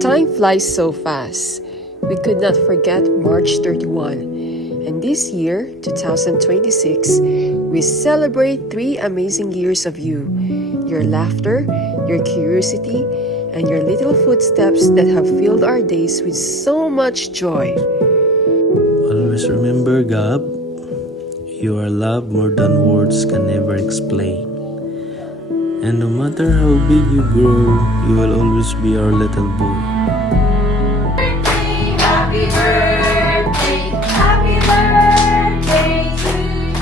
Time flies so fast. We could not forget March 31. And this year, 2026, we celebrate 3 amazing years of you. Your laughter, your curiosity, and your little footsteps that have filled our days with so much joy. Always remember, Gab, you are loved more than words can ever explain. And no matter how big you grow, you will always be our little boy. Happy birthday, happy birthday to you.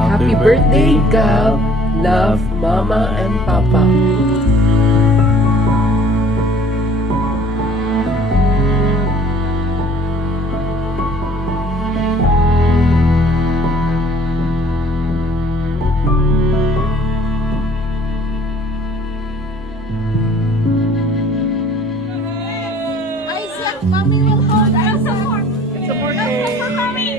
Happy birthday, Gab. Love, Mama and Papa. Isaac, Mommy will hold our support. Support for Mommy.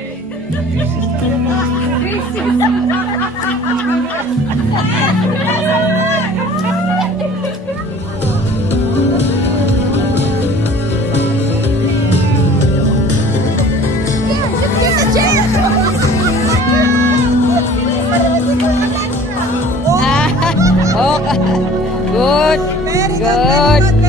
Oh, good. Good.